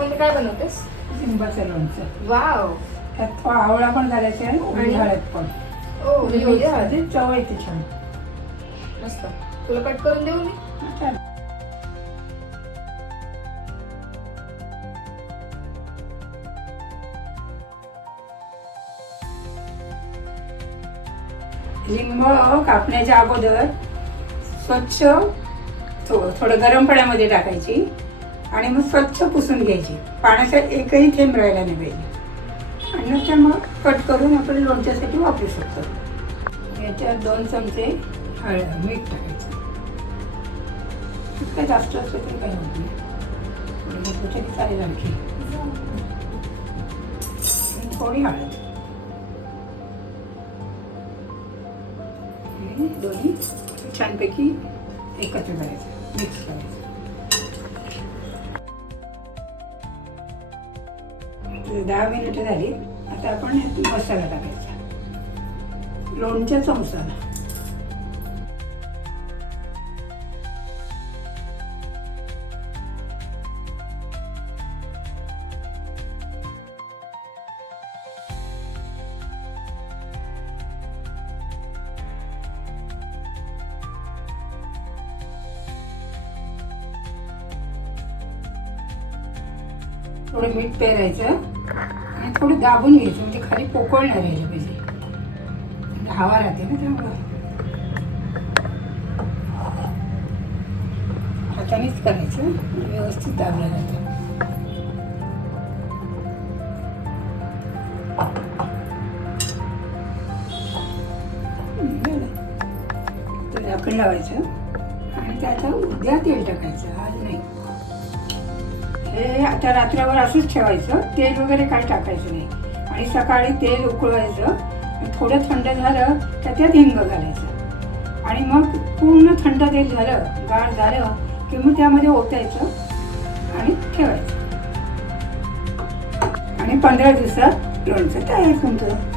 पण काय बनवतेस? लिंबाचं लोणचं. वाव. त्यात आवळा पण घालायचा आहे आणि हळद पण. ओ एवढी हळद. म्हणजे चव येते छान. मस्त. तुला कट करून देऊ मी? चालेल. लिंब कापण्याच्या अगोदर स्वच्छ थोडं गरम पाण्यामध्ये टाकायची आणि मग स्वच्छ पुसून घ्यायची. पाण्याचा एकही थेंब राहिला नाही पाहिजे. आणि नंतर मग कट करून आपण लोणच्यासाठी वापरू शकतो. याच्यात 2 चमचे हळद मीठ टाकायचं. इतकं जास्त असलं तरी काही होत नाही. थोडी चालेल आणखी. थोडी हळद. दोन्ही छानपैकी एकत्र करायचं, मिक्स करायचं. 10 मिनिटं झाली. आता आपण मसाला टाकायचा. लोणच्याचा मसाला. थोडं मीठ पेरायचं आणि थोडं दाबून घ्यायचं, म्हणजे खाली पोकळ नाही राहिलं पाहिजे. हवा राहते ना त्यामुळं. हातानेच करायचं, व्यवस्थित दाबलं जातं. तर झाकण लावायचं आणि त्यात उद्या तेल टाकायचं, आज नाही. हे आता रात्रभर असंच ठेवायचं. तेल वगैरे काय टाकायचं नाही. आणि सकाळी तेल उकळवायचं. थोडं थंड झालं तर त्यात हिंग घालायचं आणि मग पूर्ण थंड तेल झालं, गार झालं की मग त्यामध्ये ओतायचं आणि ठेवायचं. आणि 15 दिवसात लोणचं तयार तुमचं.